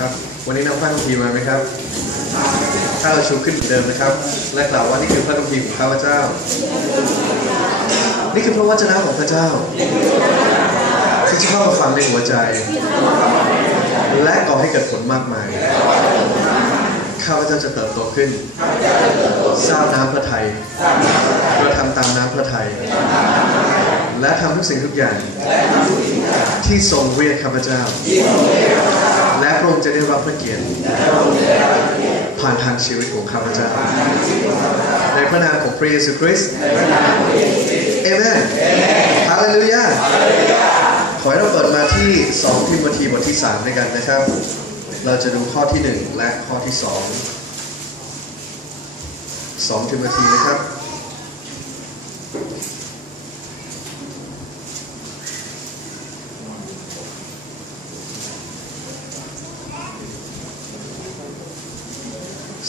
ครับ วันนี้นำพระคัมภีร์มาไหมครับ ถ้าเราชูขึ้นเหมือนเดิมนะครับ และกล่าวว่านี่คือพระคัมภีร์ของข้าพเจ้า นี่คือพระวจนะของพระเจ้าที่จะเข้ามาฟังในหัวใจ และก่อให้เกิดผลมากมาย ข้าพเจ้าจะเติบโตขึ้นทราบน้ำพระทัยกระทำตามน้ำพระทัยและทำทุกสิ่งทุกอย่าง ที่ทรงเรียกข้าพเจ้า และพระองค์จะได้รับพระเกียรติผ่านทางชีวิตของข้าพเจ้าในพระนามของพระเยซูคริสต์เอเมนฮาเลลูยาขอให้เราเปิดมาที่2ทิโมธีบทที่ 3 ด้วยกันนะครับ เราจะดูข้อที่ 1 และข้อที่ 2 2ทิโมธีนะครับ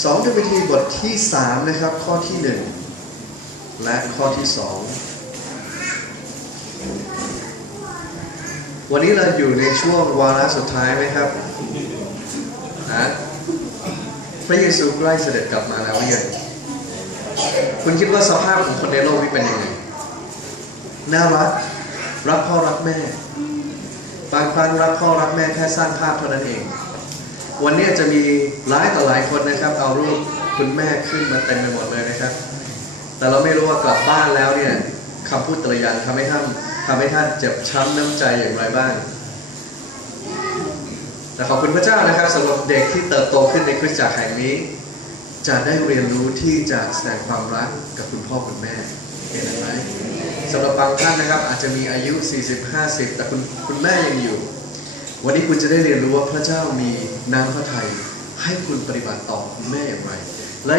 2ทิโมธีบทที่3นะครับ ข้อที่1และข้อที่2วันนี้เราอยู่ในช่วงวาระสุดท้ายไหมครับนะพระเยซูใกล้เสด็จกลับมาแล้วหรือยังคุณคิดว่าสภาพของคนในโลกนี้เป็นยังไงน่ารักรักพ่อรักแม่ บางครั้งรักพ่อรักแม่แค่สร้างภาพเท่านั้นเอง วันนี้จะมีห เอารูปคุณแม่ขึ้นมาเต็มไปหมดเลยนะครับ แต่เราไม่รู้ว่ากลับบ้านแล้วเนี่ยคำพูดแต่ละอย่างทำให้ท่านทำให้ท่านเจ็บช้ำน้ำใจอย่างไรบ้างแต่ขอบคุณพระเจ้านะครับสำหรับเด็กที่เติบโตขึ้นในคริสตจักรแห่งนี้ จะได้เรียนรู้ที่จะแสดงความรักกับคุณพ่อคุณแม่เห็นไหมสำหรับบางท่านนะครับ อาจจะมีอายุ 40-50 แต่คุณคุณแม่ยังอยู่ วันนี้คุณจะได้เรียนรู้ว่าพระเจ้ามีน้ำพระทัย ให้คุณปฏิบัติต่อคุณแม่อย่างไร และ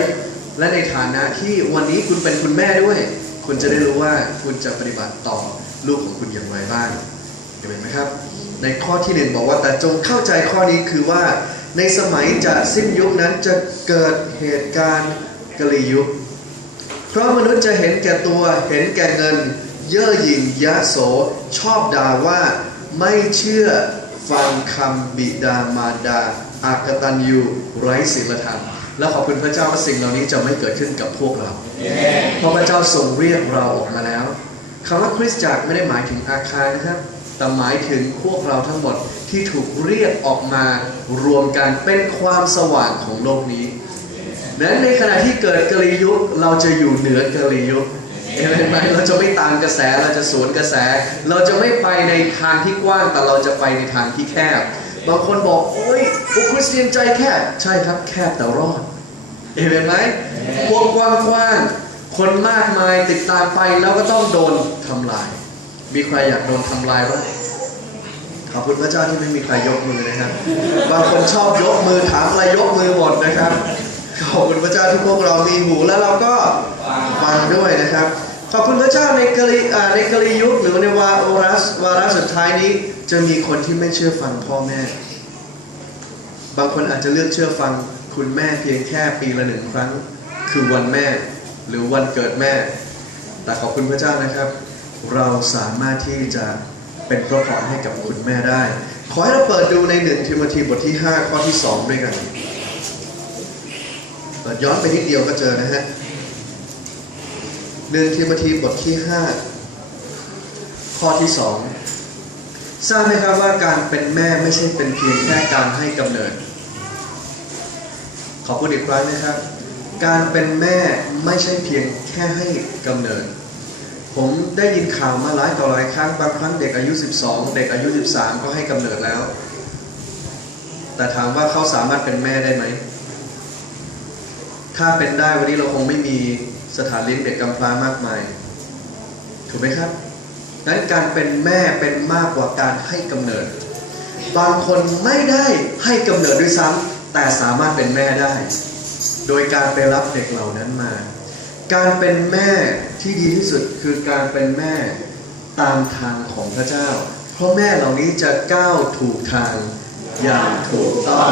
และในฐานะที่วันนี้คุณเป็นคุณแม่ด้วย คุณจะได้รู้ว่าคุณจะปฏิบัติต่อลูกของคุณอย่างไรบ้างเห็นไหมครับ ในข้อที่หนึ่งบอกว่าแต่จงเข้าใจข้อนี้คือว่า ในสมัยจะสิ้นยุคนั้นจะเกิดเหตุการณ์กลียุค เพราะมนุษย์จะเห็นแก่ตัวเห็นแก่เงิน เย่อหยิ่งยะโสชอบด่าว่าไม่เชื่อฟังคำบิดามารดา อากตันยูไร้ศีลธรรม และขอบคุณพระเจ้าว่าสิ่งเหล่านี้จะไม่เกิดขึ้นกับพวกเรา เพราะพระเจ้าทรงเรียกเราออกมาแล้วคำว่าคริสตจักรไม่ได้หมายถึงอาคารนะครับ แต่หมายถึงพวกเราทั้งหมดที่ถูกเรียกออกมารวมกันเป็นความสว่างของโลกนี้นั้นในขณะที่เกิดกลียุคเราจะอยู่เหนือกลียุคเห็นไหมเราจะไม่ตามกระแสเราจะสวนกระแส เราจะไม่ไปในทางที่กว้างแต่เราจะไปในทางที่แคบ บางคนบอกโอ้ยพวกคริสเตียนใจแคบใช่ครับแคบแต่รอดเห็นไหมพวกกว้างๆคนมากมายติดตามไปแล้วก็ต้องโดนทำลาย มีใครอยากโดนทำลายบ้างขอบคุณพระเจ้าที่ไม่มีใครยกมือนะครับ บางคนชอบยกมือถามอะไรยกมือหมดนะครับ ขอบคุณพระเจ้าที่พวกเรามีหูแล้วเราก็ฟังด้วยนะครับ ขอบคุณพระเจ้าในกลีอ่าในกลียุคหรือในวาโอรัสวาระสุดท้ายนี้ จะมีคนที่ไม่เชื่อฟังพ่อแม่ บางคนอาจจะเลือกเชื่อฟังคุณแม่เพียงแค่ปีละหนึ่งครั้ง คือวันแม่ หรือวันเกิดแม่ แต่ขอบคุณพระเจ้านะครับ เราสามารถที่จะเป็นพระพรให้กับคุณแม่ได้ ขอให้เราเปิดดูในหนึ่งทิโมธีบทที่ 5 ข้อที่ 2 ด้วยกัน เปิดย้อนไปนิดเดียวก็เจอนะฮะหนึ่งทิโมธีบทที่ 5 ข้อที่ 2 ทราบไหมครับว่าการเป็นแม่ไม่ใช่เป็นเพียงแค่การให้กำเนิด ขอพูดอีกครั้งนะครับ การเป็นแม่ไม่ใช่เพียงแค่ให้กำเนิด ผมได้ยินข่าวมาหลายต่อหลายครั้งบางครั้งเด็กอายุ 12 เด็กอายุ 13 ก็ให้กำเนิดแล้ว แต่ถามว่าเขาสามารถเป็นแม่ได้ไหม ถ้าเป็นได้วันนี้เราคงไม่มีสถานเลี้ยงเด็กกำพร้ามากมาย ถูกไหมครับ นั้นการเป็นแม่เป็นมากกว่าการให้กำเนิด บางคนไม่ได้ให้กำเนิดด้วยซ้ำแต่สามารถเป็นแม่ได้ โดยการไปรับเด็กเหล่านั้นมา การเป็นแม่ที่ดีที่สุดคือการเป็นแม่ตามทางของพระเจ้า เพราะแม่เหล่านี้จะก้าวถูกทางอย่างถูกต้อง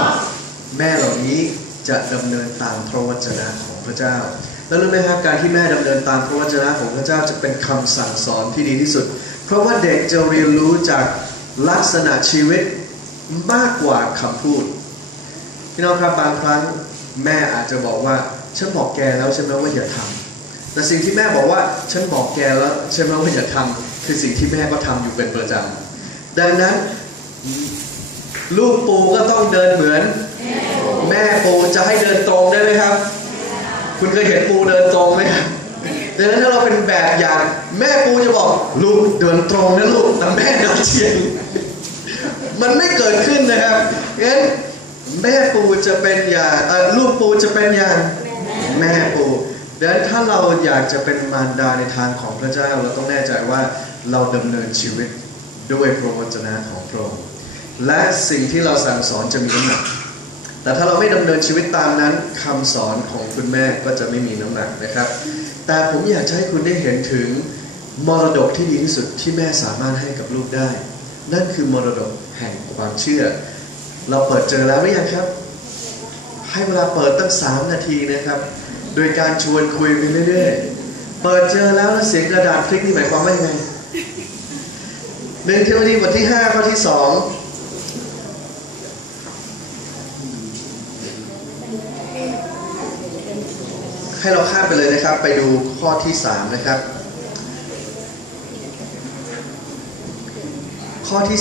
แม่เหล่านี้จะดำเนินตามพระวจนะของพระเจ้า แล้วรู้ไหมครับการที่แม่ดำเนินตามพระวจนะของพระเจ้าจะเป็นคำสั่งสอนที่ดีที่สุด เพราะว่าเด็กจะเรียนรู้จากลักษณะชีวิตมากกว่าคำพูดพี่น้องครับบางครั้งแม่อาจจะบอกว่าฉันบอกแกแล้วใช่ไหมว่าอย่าทำแต่สิ่งที่แม่บอกว่าฉันบอกแกแล้วใช่ไหมว่าอย่าทำคือสิ่งที่แม่ก็ทำอยู่เป็นประจำดังนั้นลูกปูก็ต้องเดินเหมือน แม่ปูจะให้เดินตรงได้ไหมครับ คุณเคยเห็นปูเดินตรงไหมครับดังนั้นถ้าเราเป็นแบบอย่างแม่ปูจะบอกลูกเดินตรงนะลูกแต่แม่เดินเฉียงมันไม่เกิดขึ้นนะครับงั้นแม่ปูจะเป็นอย่างลูกปูจะเป็นอย่างแม่ปูดังนั้นถ้าเราอยากจะเป็นมารดาในทางของพระเจ้า เราต้องแน่ใจว่าเราดำเนินชีวิตด้วยพระวจนะของพระองค์และสิ่งที่เราสั่งสอนจะมีน้ำหนัก แต่ถ้าเราไม่ดำเนินชีวิตตามนั้นคำสอนของคุณแม่ก็จะไม่มีน้ำหนักนะครับ แต่ผมอยากจะให้คุณได้เห็นถึงมรดกที่ดีที่สุดที่แม่สามารถให้กับลูกได้ นั่นคือมรดกแห่งความเชื่อ เราเปิดเจอแล้วหรือยังครับ ให้เวลาเปิดตั้ง 3 นาทีนะครับ โดยการชวนคุยไปเรื่อยๆ เปิดเจอแล้วแล้วเสียงกระดาษพลิกนี่หมายความว่ายังไงหนึ่งเทวดีบทที่5ข้อที่2 ให้เราข้ามไปเลยนะครับ ไปดูข้อที่ 3 นะครับ ข้อที่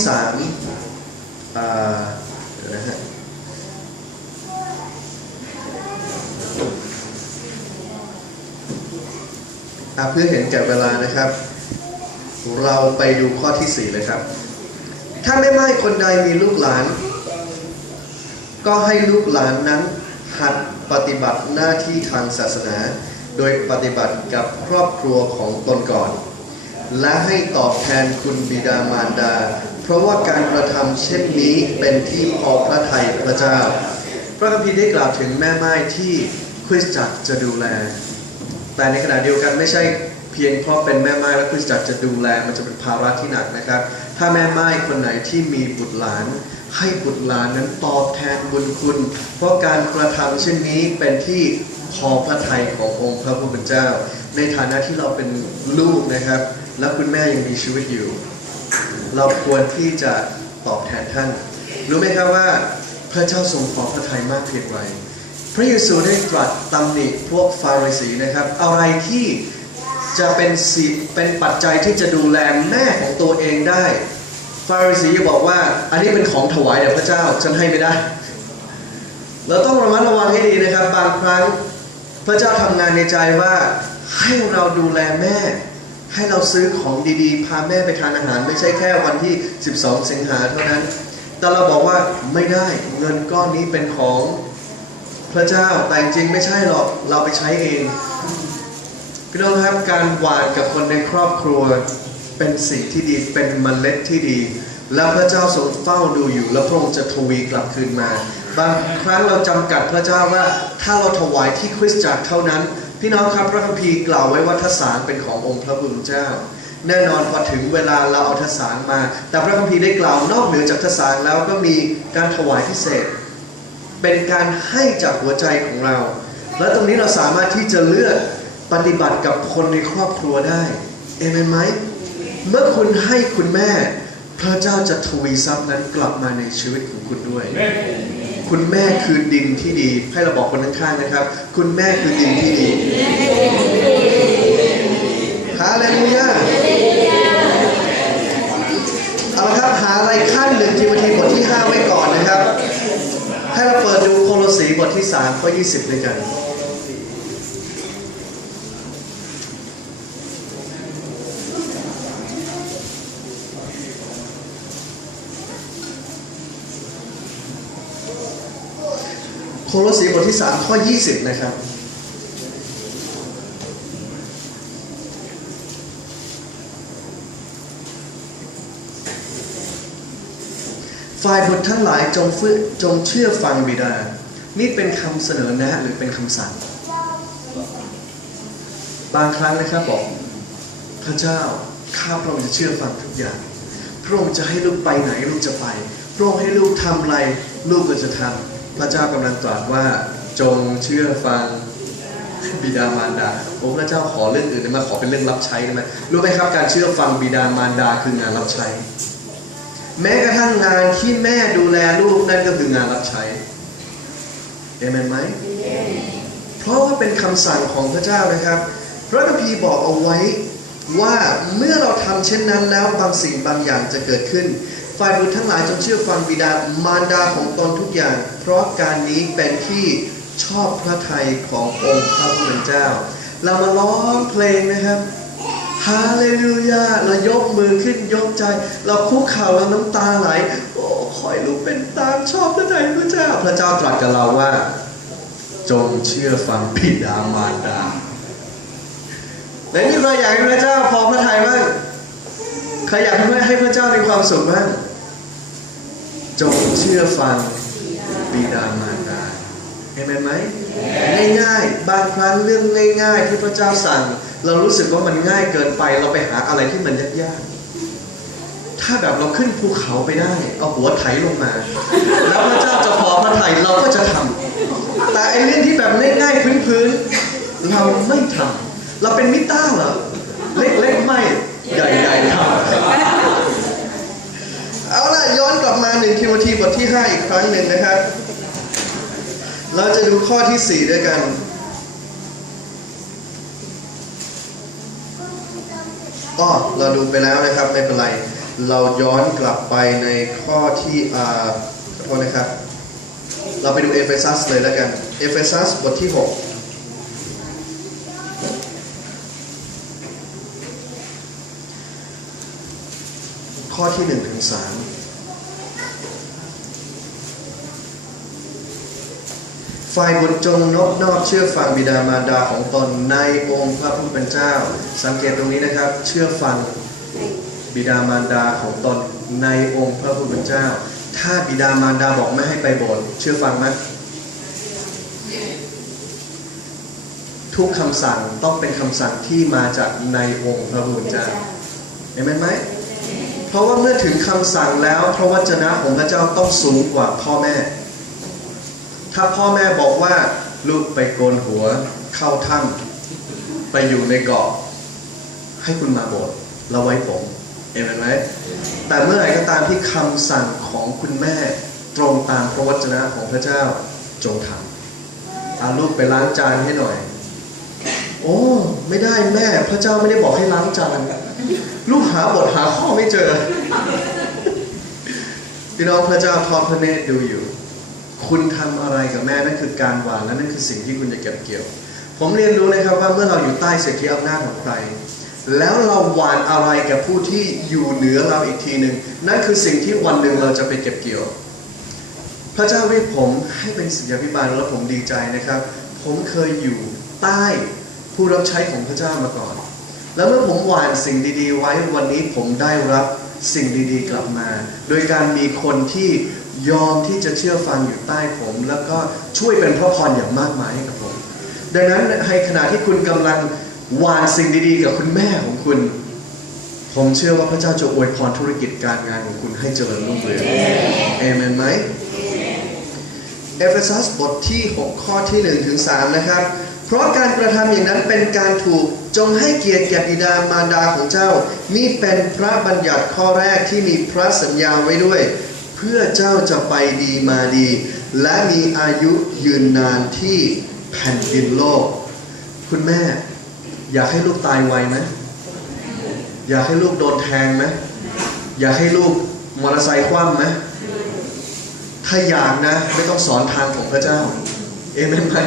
3อ่าเดี๋ยวนะฮะเพื่อเห็นแก่เวลานะครับ เราไปดูข้อที่ 4 เลยครับ ถ้าแม่ไม้คนใดมีลูกหลาน ก็ให้ลูกหลานนั้นหัด ปฏิบัติหน้าที่ทางศาสนา โดยปฏิบัติกับครอบครัวของตนก่อน และให้ตอบแทนคุณบิดามารดา เพราะว่าการกระทำเช่นนี้เป็นที่พอพระทัยพระเจ้า พระคัมภีร์ได้กล่าวถึงแม่ไม้ที่คริสตจักรจะดูแล แต่ในขณะเดียวกันไม่ใช่เพียงเพราะเป็นแม่ไม้และคริสตจักรจะดูแล มันจะเป็นภาระที่หนักนะครับ ถ้าแม่ไม้คนไหนที่มีบุตรหลาน ให้บุตรหลานนั้นตอบแทนบุญคุณ เพราะการกระทำเช่นนี้เป็นที่พอพระทัยขององค์พระผู้เป็นเจ้า ในฐานะที่เราเป็นลูกนะครับ และคุณแม่ยังมีชีวิตอยู่ เราควรที่จะตอบแทนท่าน รู้ไหมครับว่าพระเจ้าทรงพอพระทัยมากเพียงไรพระเยซูได้ตรัสตำหนิพวกฟาริสีนะครับ อะไรที่จะเป็นสิเป็นปัจจัยที่จะดูแลแม่ของตัวเองได้ ฟาริสีจะบอกว่า อันนี้เป็นของถวายแด่พระเจ้าฉันให้ไม่ได้ เราต้องระมัดระวังให้ดีนะครับ บางครั้งพระเจ้าทำงานในใจว่าให้เราดูแลแม่ ให้เราซื้อของดีๆ พาแม่ไปทานอาหาร ไม่ใช่แค่วันที่ 12 สิงหาเท่านั้น แต่เราบอกว่าไม่ได้เงินก้อนนี้เป็นของพระเจ้าแต่จริงไม่ใช่หรอกเราไปใช้เองพี่น้องครับการหวานกับคนในครอบครัว เป็นสิ่งที่ดีเป็นมเมล็ดที่ดี แล้วพระเจ้าทรงเฝ้าดูอยู่ แล้วพระองค์จะทวีกลับคืนมา บางครั้งเราจำกัดพระเจ้าว่าถ้าเราถวายที่คริสตจักรเท่านั้น พี่น้องครับพระคัมภีร์กล่าวไว้ว่าทศารเป็นขององค์พระผู้เป็นเจ้า แน่นอนพอถึงเวลาเราเอาทศารมา แต่พระคัมภีร์ได้กล่าวนอกเหนือจากทศารแล้วก็มีการถวายพิเศษ เป็นการให้จากหัวใจของเรา และตรงนี้เราสามารถที่จะเลือกปฏิบัติกับคนในครอบครัวได้เอเมนไหม เมื่อคุณให้คุณแม่ พระเจ้าจะทวีทรัพย์นั้นกลับมาในชีวิตของคุณด้วย คุณแม่คือดินที่ดี ให้เราบอกคนข้างๆนะครับ คุณแม่คือดินที่ดีฮาเลลูยาเอาละครับหาอะไรขั้นหนึ่งทีวันทีบทที่ 5 ไว้ก่อนนะครับ ให้เราเปิดดูโคโลสีบทที่3ข้อ20ด้วยกัน โคโลสีบทที่ 3 ข้อ 20 นะครับ ฝ่ายบุตรทั้งหลายจงฟื้จงเชื่อฟังบิดา นี่เป็นคำเสนอแนะหรือเป็นคำสั่ง บางครั้งนะครับบอก พระเจ้าข้าพระองค์จะเชื่อฟังทุกอย่าง พระองค์จะให้ลูกไปไหนลูกจะไป พระองค์ให้ลูกทำอะไร ลูกก็จะทำ พระเจ้ากำลังตรัสว่าจงเชื่อฟังบิดามารดาโอ้พระเจ้าขอเรื่องอื่นได้ไหมขอเป็นเรื่องรับใช้ได้ไหมรู้ไหมครับการเชื่อฟังบิดามารดาคืองานรับใช้ แม้กระทั่งงานที่แม่ดูแลลูกนั่นก็คืองานรับใช้เอเมนไหมเพราะว่าเป็นคำสั่งของพระเจ้านะครับ พระคัมภีร์บอกเอาไว้ว่าเมื่อเราทำเช่นนั้นแล้วบางสิ่งบางอย่างจะเกิดขึ้น ฝ่ายบุตรทั้งหลายจงเชื่อฟังบิดามารดาของตนทุกอย่าง เพราะการนี้เป็นที่ชอบพระทัยขององค์พระผู้เป็นเจ้า เรามาร้องเพลงนะครับฮาเลลูยาเรายกมือขึ้นยกใจ เราคุกเข่าเราน้ำตาไหล โอ้ขอยลูกเป็นตามชอบพระทัยพระเจ้า พระเจ้าตรัสกับเราว่า จงเชื่อฟังบิดามารดาไหนมีใครอยากให้พระเจ้าพอพระทัยบ้าง รอยากให้ให้พระเจ้ามีความสุขบ้างจงเชื่อฟังบิดามารดาเห็นไหมง่ายๆ บางครั้งเรื่องง่าย ๆ ที่พระเจ้าสั่ง เรารู้สึกว่ามันง่ายเกินไป เราไปหาอะไรที่มันยากๆ ถ้าแบบเราขึ้นภูเขาไปได้ เอาหัวไถลงมา แล้วพระเจ้าจะพอพระทัยเราก็จะทำแต่ไอ้เรื่องที่แบบง่ายๆพื้นๆเราไม่ทำเราเป็นมิต้าเหรอ เล็กๆไม่ใหญ่ๆทำเอาล่ะย้อนกลับมาหนึ่งทิโมธีบ ที่ 5 อีกครั้งหนึ่งนะครับ เราจะดูข้อที่ 4 ด้วยกัน อ๋อ เราดูไปแล้วนะครับ ไม่เป็นไร เราย้อนกลับไปในข้อที่อ่าขอโทษนะครับ เราไปดูเอเฟซัสเลยแล้วกัน เอเฟซัสบทที่ 6ข้อที่1ถึง3 ฝ่ายบุตรจงนอบนอบเชื่อฟังบิดามารดาของตนในองค์พระผู้เป็นเจ้า สังเกตตรงนี้นะครับ เชื่อฟังบิดามารดาของตนในองค์พระผู้เป็นเจ้า ถ้าบิดามารดาบอกไม่ให้ไปโบสถ์เชื่อฟังไหมทุกคำสั่งต้องเป็นคำสั่งที่มาจากในองค์พระผู้เป็นเจ้าเห็นไหมเพราะว่าเมื่อถึงคำสั่งแล้วพระวจนะของพระเจ้าต้องสูงกว่าพ่อแม่ ถ้าพ่อแม่บอกว่าลูกไปโกนหัวเข้าถ้ำไปอยู่ในเกาะ ให้คุณมาโบสถ์เราไว้ผมเห็นไหมแต่เมื่อไหร่ก็ตามที่คำสั่งของคุณแม่ตรงตามพระวจนะของพระเจ้าจงทำเอาลูกไปล้างจานให้หน่อย โอ้ไม่ได้แม่ พระเจ้าไม่ได้บอกให้ล้างจานลูกหาบทหาข้อไม่เจอพี่น้องพระเจ้าทอดพระเนตรดูอยู่ คุณทำอะไรกับแม่นั่นคือการหวานและนั่นคือสิ่งที่คุณจะเก็บเกี่ยว ผมเรียนรู้นะครับว่าเมื่อเราอยู่ใต้เศรษฐีอำนาจของใคร แล้วเราหวานอะไรกับผู้ที่อยู่เหนือเราอีกทีหนึ่งนั่นคือสิ่งที่วันหนึ่งเราจะไปเก็บเกี่ยว พระเจ้าเรียกผมให้เป็นศิษยาภิบาลแล้วผมดีใจนะครับ ผมเคยอยู่ใต้ผู้รับใช้ของพระเจ้ามาก่อน แล้วเมื่อผมหวานสิ่งดี ๆ ไว้วันนี้ผมได้รับสิ่งดีๆ กลับมา โดยการมีคนที่ ยอมที่จะเชื่อฟังอยู่ใต้ผม แล้วก็ช่วยเป็นพระพรอย่างมากมายให้กับผม ดังนั้นในขณะที่คุณกำลังวานสิ่งดีๆ กับคุณแม่ของคุณ ผมเชื่อว่าพระเจ้าจะอวยพรธุรกิจการงานของคุณให้เจริญรุ่งเรืองเอเมนไหมเอเฟซัสบทที่ 6 ข้อที่1ถึง3นะครับ เพราะการกระทำอย่างนั้นเป็นการถูกจงให้เกียรติแก่บิดามารดาของเจ้า นี่เป็นพระบัญญัติข้อแรกที่มีพระสัญญาไว้ด้วย เพื่อเจ้าจะไปดีมาดี และมีอายุยืนนานที่แผ่นดินโลก คุณแม่ อยากให้ลูกตายไวไหมอยากให้ลูกโดนแทงไหมอยากให้ลูกมอเตอร์ไซค์คว่ำไหมถ้าอยากนะ ไม่ต้องสอนทางของพระเจ้า เอเมนไหม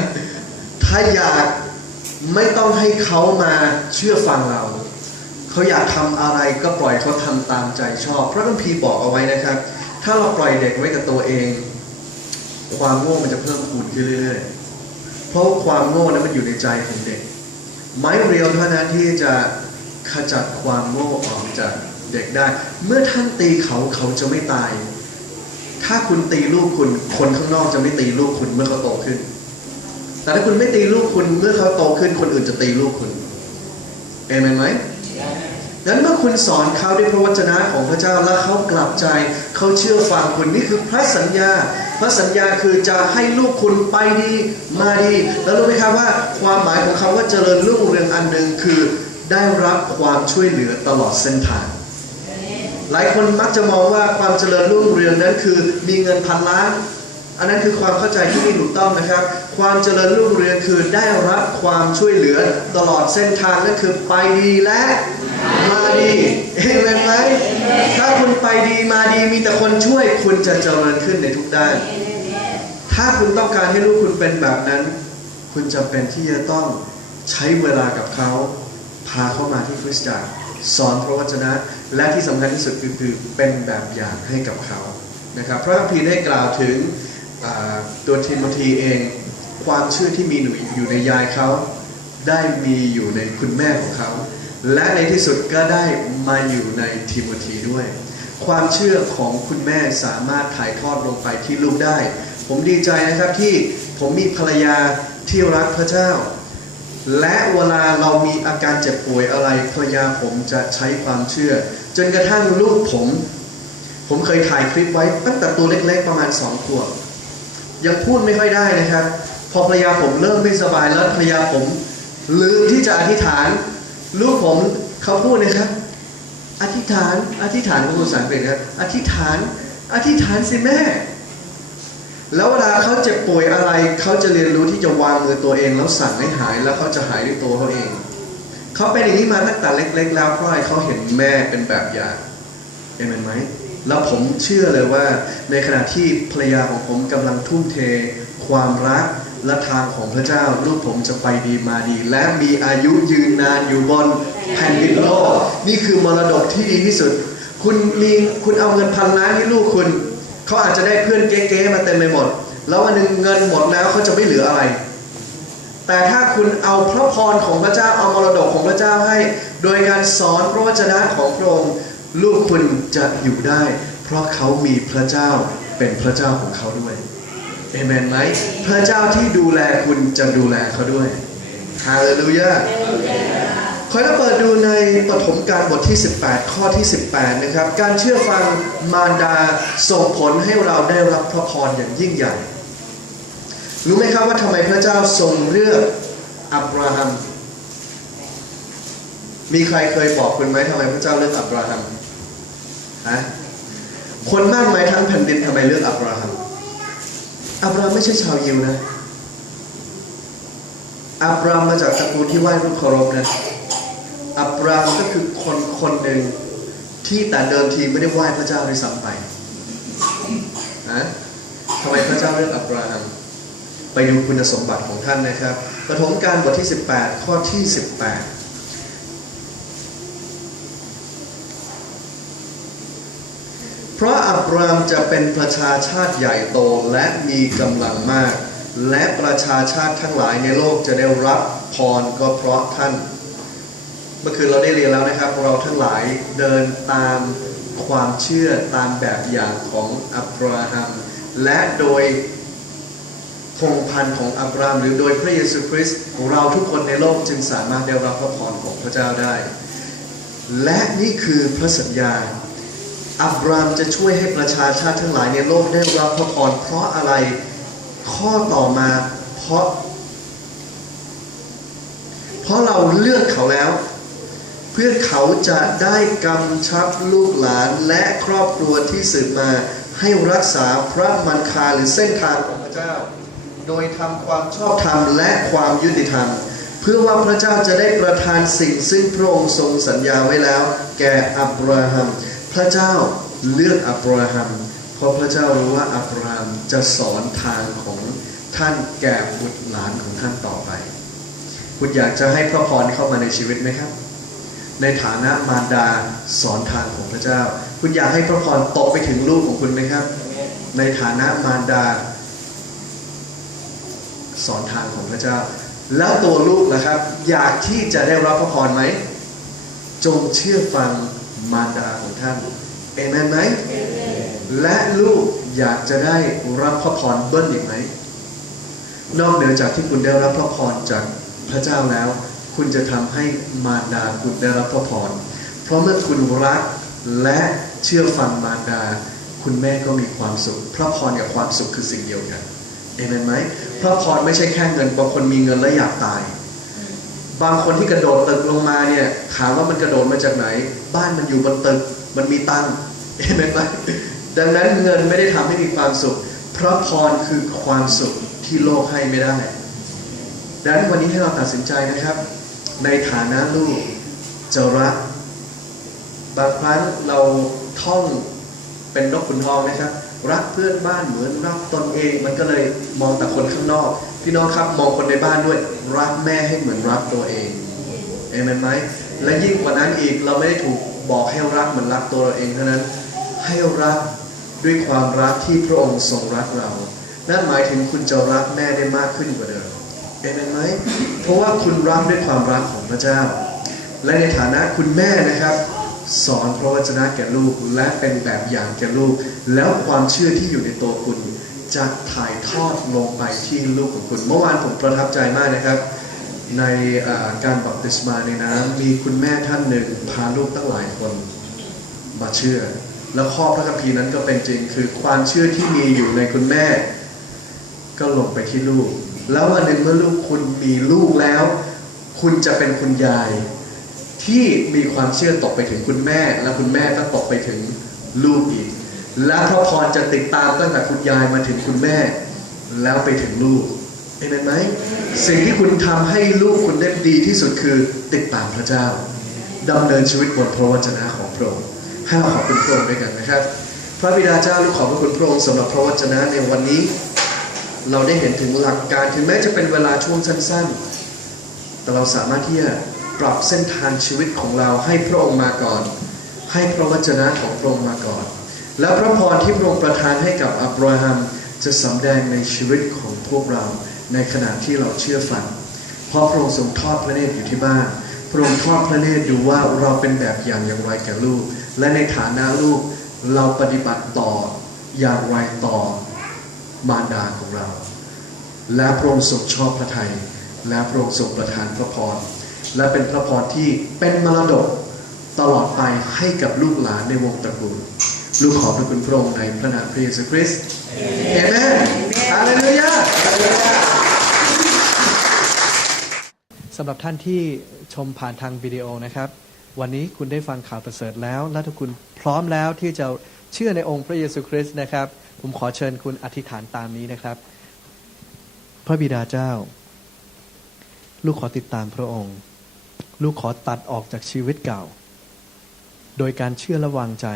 ถ้าอยากไม่ต้องให้เขามาเชื่อฟังเรา เขาอยากทำอะไรก็ปล่อยเขาทำตามใจชอบ พระคัมภีร์บอกเอาไว้นะครับ ถ้าเราปล่อยเด็กไว้กับตัวเอง ความโง่มันจะเพิ่มพูนขึ้นเรื่อยๆ เพราะความโง่นั้นมันอยู่ในใจของเด็ก ไม้เรียวเท่านั้นที่จะขจัดความโง่ออกจากเด็กได้ เมื่อท่านตีเขาเขาจะไม่ตาย ถ้าคุณตีลูกคุณ คนข้างนอกจะไม่ตีลูกคุณเมื่อเขาโตขึ้น แต่ถ้าคุณไม่ตีลูกคุณเมื่อเขาโตขึ้น คนอื่นจะตีลูกคุณเอเมนไหม ดังนั้นเมื่อคุณสอนเขาด้วยพระวจนะของพระเจ้าแล้วเขากลับใจ เขาเชื่อฟังคุณนี่คือพระสัญญา พระสัญญาคือจะให้ลูกคุณไปดีมาดี แล้วรู้ไหมครับว่า ความหมายของคำว่าเจริญรุ่งเรืองอันหนึ่งคือได้รับความช่วยเหลือตลอดเส้นทางหลายคนมักจะมองว่าความเจริญรุ่งเรืองนั้นคือมีเงินพันล้าน อันนั้นคือความเข้าใจที่ไม่ถูกต้องนะครับ ความเจริญรุ่งเรืองคือได้รับความช่วยเหลือตลอดเส้นทางนั่นคือไปดีและ ดีเห็นไหมถ้าคุณไปดีมาดีมีแต่คนช่วยคุณจะเจริญขึ้นในทุกด้าน ถ้าคุณต้องการให้ลูกคุณเป็นแบบนั้น คุณจำเป็นที่จะต้องใช้เวลากับเขา พาเขามาที่คริสตจักรสอนพระวจนะ และที่สำคัญที่สุดคือคือเป็นแบบอย่างให้กับเขานะครับพระคัมภีร์ได้กล่าวถึงตัวทิโมธีเอง ความเชื่อที่มีอยู่ในยายเขา ได้มีอยู่ในคุณแม่ของเขา และในที่สุดก็ได้มาอยู่ในทิโมธีด้วย ความเชื่อของคุณแม่สามารถถ่ายทอดลงไปที่ลูกได้ ผมดีใจนะครับที่ผมมีภรรยาที่รักพระเจ้า และเวลาเรามีอาการเจ็บป่วยอะไรภรรยาผมจะใช้ความเชื่อ จนกระทั่งลูกผม ผมเคยถ่ายคลิปไว้ตั้งแต่ตัวเล็กๆประมาณสองขวบยังพูดไม่ค่อยได้นะครับ พอภรรยาผมเริ่มไม่สบายแล้วภรรยาผมลืมที่จะอธิษฐาน ลูกผมเขาพูดนะครับ อธิษฐาน อธิษฐานภาษาอังกฤษนะครับอธิษฐาน อธิษฐานสิแม่ แล้วเวลาเขาเจ็บป่วยอะไร เขาจะเรียนรู้ที่จะวางมือตัวเอง แล้วสั่งให้หาย แล้วเขาจะหายด้วยตัวเขาเอง เขาเป็นอย่างนี้มาตั้งแต่เล็ก ๆ แล้วเพราะอะไรเขาเห็นแม่เป็นแบบอย่างเห็นไหมแล้วผมเชื่อเลยว่าในขณะที่ภรรยาของผมกำลังทุ่มเท ความรัก และทางของพระเจ้า ลูกผมจะไปดีมาดี และมีอายุยืนนานอยู่บนแผ่นดินโลกนี่คือมรดกที่ดีที่สุด คุณมีคุณเอาเงินพันล้านให้ลูกคุณ เขาอาจจะได้เพื่อนเก๊ๆมาเต็มไปหมด แล้ววันหนึ่งเงินหมดแล้วเขาจะไม่เหลืออะไร แต่ถ้าคุณเอาพระพรของพระเจ้าเอามรดกของพระเจ้าให้ โดยการสอนพระวจนะของพระองค์ลูกคุณจะอยู่ได้ เพราะเขามีพระเจ้าเป็นพระเจ้าของเขาด้วย เอเมนไหมพระเจ้าที่ดูแลคุณจะดูแลเขาด้วยฮาเลลูยาขอให้เราเปิดดูในปฐมกาลบทที่ 18 ข้อที่ 18 นะครับ การเชื่อฟังมารดาส่งผลให้เราได้รับพระพรอย่างยิ่งใหญ่ รู้ไหมครับว่าทำไมพระเจ้าทรงเลือกอับราฮัม มีใครเคยบอกคุณไหมทำไมพระเจ้าเลือกอับราฮัมฮะคนมากมายทั้งแผ่นดินทำไมเลือกอับราฮัม อับรามไม่ใช่ชาวยิวนะ อับรามมาจากตระกูลที่ไหว้รูปเคารพนะ อับรามก็คือคนคนหนึ่งที่แต่เดิมทีไม่ได้ไหว้พระเจ้าด้วยซ้ำไปฮะทำไมพระเจ้าเลือกอับราฮัม ไปดูคุณสมบัติของท่านนะครับปฐมกาลบทที่ 18 ข้อที่ 18 เพราะอับรามจะเป็นประชาชาติใหญ่โตและมีกำลังมาก และประชาชาติทั้งหลายในโลกจะได้รับพรก็เพราะท่าน เมื่อคืนเราได้เรียนแล้วนะครับ เราทั้งหลายเดินตามความเชื่อตามแบบอย่างของอับราฮัม และโดยพงพันธ์ของอับรามหรือโดยพระเยซูคริสต์เราทุกคนในโลกจึงสามารถได้รับพระพรของพระเจ้าได้ และนี่คือพระสัญญา อับรามจะช่วยให้ประชาชาติทั้งหลายในโลกได้รับพระพรเพราะอะไรข้อต่อมาเพราะ เพราะเราเลือกเขาแล้ว เพื่อเขาจะได้กำชับลูกหลานและครอบครัวที่สืบมาให้รักษาพระมันคาหรือเส้นทางของพระเจ้า โดยทำความชอบธรรมและความยุติธรรม เพื่อว่าพระเจ้าจะได้ประทานสิ่งซึ่งพระองค์ทรงสัญญาไว้แล้ว แก่อับราฮัม ระเจ้าเลือกอับราฮัม เพราะพระเจ้ารู้ว่าอับราฮัมจะสอนทางของท่านแก่บุตรหลานของท่านต่อไป คุณอยากจะให้พระพรเข้ามาในชีวิตไหมครับ ในฐานะมารดาสอนทางของพระเจ้า คุณอยากให้พระพรตกไปถึงลูกของคุณไหมครับ ในฐานะมารดา สอนทางของพระเจ้า แล้วตัวลูกนะครับ อยากที่จะได้รับพระพรไหม จงเชื่อฟัง มารดาของท่านเอเมนไหมและลูกอยากจะได้รับพระพรเบิ้ลอีกไหม นอกเหนือจากที่คุณได้รับพระพรจากพระเจ้าแล้ว คุณจะทำให้มารดาคุณได้รับพระพร เพราะเมื่อคุณรักและเชื่อฟังมารดา คุณแม่ก็มีความสุข พระพรกับความสุขคือสิ่งเดียวกันเอเมนไหมพระพรไม่ใช่แค่เงินบางคนมีเงินแล้วอยากตาย บางคนที่กระโดดตึกลงมาเนี่ยถามว่ามันกระโดดมาจากไหน บ้านมันอยู่บนตึกมันมีตังค์เอเมนไหมดังนั้นเงินไม่ได้ทำให้มีความสุขพพราะพรคือความสุขที่โลกให้ไม่ได้ ดังนั้นวันนี้ให้เราตัดสินใจนะครับ ในฐานะลูกจะรักบางครั้งเราท่องเป็นนกขุนทองนะครับ รักเพื่อนบ้านเหมือนรักตนเอง มันก็เลยมองแต่คนข้างนอก พี่น้องครับมองคนในบ้านด้วย รักแม่ให้เหมือนรักตัวเองเอเมนไหมและยิ่งกว่านั้นอีกเราไม่ได้ถูกบอกให้รักเหมือนรักตัวเราเองเท่านั้น ให้รักด้วยความรักที่พระองค์ทรงรักเรา นั่นหมายถึงคุณจะรักแม่ได้มากขึ้นกว่าเดิมเอเมนไหมเพราะว่าคุณรักด้วยความรักของพระเจ้า และในฐานะคุณแม่นะครับ สอนพระวจนะแก่ลูกและเป็นแบบอย่างแก่ลูก แล้วความเชื่อที่อยู่ในตัวคุณ จะถ่ายทอดลงไปที่ลูกของคุณ เมื่อวานผมประทับใจมากนะครับ ในการบัพติศมาในน้ำมีคุณแม่ท่านหนึ่งพาลูกตั้งหลายคนมาเชื่อ แล้วข้อพระคัมภีร์นั้นก็เป็นจริง คือความเชื่อที่มีอยู่ในคุณแม่ ก็ลงไปที่ลูก แล้ววันหนึ่งเมื่อลูกคุณมีลูกแล้ว คุณจะเป็นคุณยาย ที่มีความเชื่อตกไปถึงคุณแม่ และคุณแม่ก็ตกไปถึงลูกอีก และพระพรจะติดตามตั้งแต่คุณยายมาถึงคุณแม่ แล้วไปถึงลูกเห็นไหมสิ่งที่คุณทำให้ลูกคุณได้ดีที่สุดคือติดตามพระเจ้าดำเนินชีวิตบนพระวจนะของพระองค์ให้เราขอบคุณพระองค์ด้วยกันนะครับ พระบิดาเจ้าลูกขอบพระคุณพระองค์สำหรับพระวจนะในวันนี้ เราได้เห็นถึงหลักการถึงแม้จะเป็นเวลาช่วงสั้นๆ แต่เราสามารถที่จะปรับเส้นทางชีวิตของเราให้พระองค์มาก่อน ให้พระวจนะของพระองค์มาก่อน และพระพรที่พระองค์ประทานให้กับอับราฮัมจะสำแดงในชีวิตของพวกเราในขณะที่เราเชื่อฟัง เพราะพระองค์ทรงทอดพระเนตรอยู่ที่บ้าน พระองค์ทอดพระเนตรดูว่าเราเป็นแบบอย่างอย่างไรแก่ลูก และในฐานะลูกเราปฏิบัติต่ออย่างไรต่อมารดาของเรา และพระองค์ทรงชอบพระทัยและพระองค์ทรงประทานพระพรและเป็นพระพรที่เป็นมรดกตลอดไปให้กับลูกหลานในวงตระกูล ลูกขอบพระคุณพระองค์ในพระนามพระเยซูคริสต์เอเมนฮาเลลูยาสำหรับท่านที่ชมผ่านทางวิดีโอนะครับ วันนี้คุณได้ฟังข่าวประเสริฐแล้ว และถ้าคุณพร้อมแล้วที่จะเชื่อในองค์พระเยซูคริสต์นะครับ ผมขอเชิญคุณอธิษฐานตามนี้นะครับ พระบิดาเจ้า ลูกขอติดตามพระองค์ ลูกขอตัดออกจากชีวิตเก่า โดยการเชื่อและวางใจ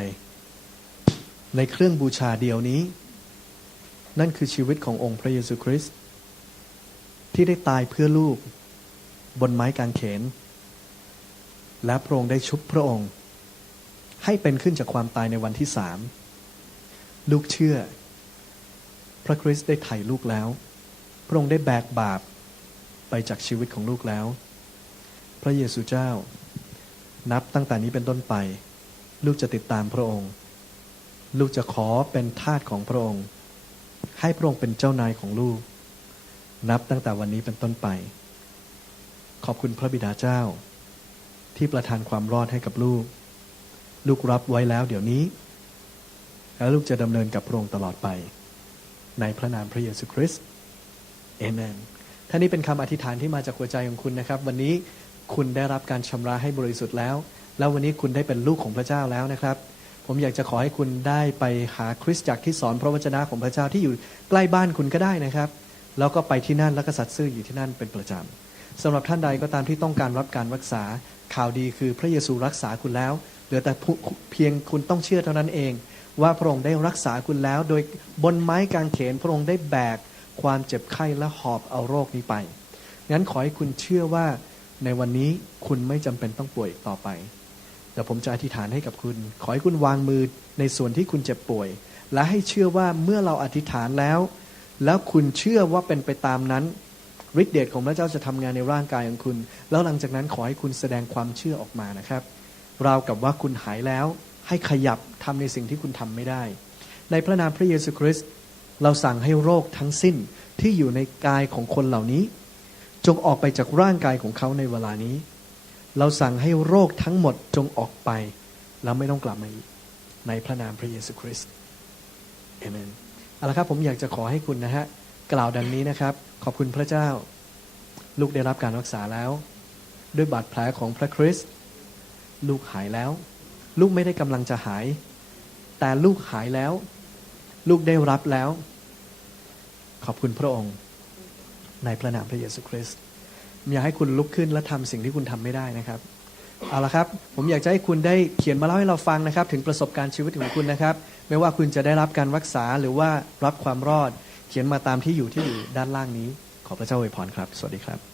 ในเครื่องบูชาเดียวนี้ นั่นคือชีวิตขององค์พระเยซูคริสต์ที่ได้ตายเพื่อลูก บนไม้กางเขน และพระองค์ได้ชุบพระองค์ ให้เป็นขึ้นจากความตายในวันที่สามลูกเชื่อ พระคริสต์ได้ไถ่ลูกแล้ว พระองค์ได้แบกบาปไปจากชีวิตของลูกแล้ว พระเยซูเจ้า นับตั้งแต่นี้เป็นต้นไป ลูกจะติดตามพระองค์ ลูกจะขอเป็นทาสของพระองค์ ให้พระองค์เป็นเจ้านายของลูก นับตั้งแต่วันนี้เป็นต้นไป ขอบคุณพระบิดาเจ้า ที่ประทานความรอดให้กับลูก ลูกรับไว้แล้วเดี๋ยวนี้ แล้วลูกจะดำเนินกับพระองค์ตลอดไป ในพระนามพระเยซูคริสต์เอเมนท่านี้เป็นคำอธิษฐานที่มาจากหัวใจของคุณนะครับ วันนี้คุณได้รับการชำระให้บริสุทธิ์แล้ว แล้ววันนี้คุณได้เป็นลูกของพระเจ้าแล้วนะครับ ผมอยากจะขอให้คุณได้ไปหาคริสตจักรที่สอนพระวจนะของพระเจ้าที่อยู่ใกล้บ้านคุณก็ได้นะครับ แล้วก็ไปที่นั่นแล้วก็สัตย์ซื่ออยู่ที่นั่นเป็นประจำสำหรับท่านใดก็ตามที่ต้องการรับการรักษาข่าวดีคือพระเยซูรักษาคุณแล้ว เหลือแต่เพียงคุณต้องเชื่อเท่านั้นเอง ว่าพระองค์ได้รักษาคุณแล้ว โดยบนไม้กางเขนพระองค์ได้แบกความเจ็บไข้และหอบเอาโรคนี้ไปงั้นขอให้คุณเชื่อว่าในวันนี้คุณไม่จำเป็นต้องป่วยอีกต่อไป เดี๋ยวผมจะอธิษฐานให้กับคุณ ขอให้คุณวางมือในส่วนที่คุณเจ็บป่วย และให้เชื่อว่าเมื่อเราอธิษฐานแล้ว แล้วคุณเชื่อว่าเป็นไปตามนั้นฤทธิเดชของพระเจ้าจะทำงานในร่างกายของคุณ แล้วหลังจากนั้นขอให้คุณแสดงความเชื่อออกมานะครับราวกับว่าคุณหายแล้ว ให้ขยับทำในสิ่งที่คุณทำไม่ได้ ในพระนามพระเยซูคริสต์เราสั่งให้โรคทั้งสิ้นที่อยู่ในกายของคนเหล่านี้ จงออกไปจากร่างกายของเขาในเวลานี้ เราสั่งให้โรคทั้งหมดจงออกไป แล้วไม่ต้องกลับมาอีก ในพระนามพระเยซูคริสต์เอเมนเอาละครับผมอยากจะขอให้คุณนะฮะ กล่าวดังนี้นะครับ ขอบคุณพระเจ้า ลูกได้รับการรักษาแล้ว ด้วยบาดแผลของพระคริสต์ลูกหายแล้ว ลูกไม่ได้กำลังจะหาย แต่ลูกหายแล้ว ลูกได้รับแล้ว ขอบคุณพระองค์ ในพระนามพระเยซูคริสต์ อยากให้คุณลุกขึ้นและทำสิ่งที่คุณทำไม่ได้นะครับเอาละครับ ผมอยากจะให้คุณได้เขียนมาเล่าให้เราฟังนะครับ ถึงประสบการณ์ชีวิตของคุณนะครับ ไม่ว่าคุณจะได้รับการรักษาหรือว่ารับความรอด เขียนมาตามที่อยู่ที่อยู่ด้านล่างนี้ ขอพระเจ้าอวยพรครับ สวัสดีครับ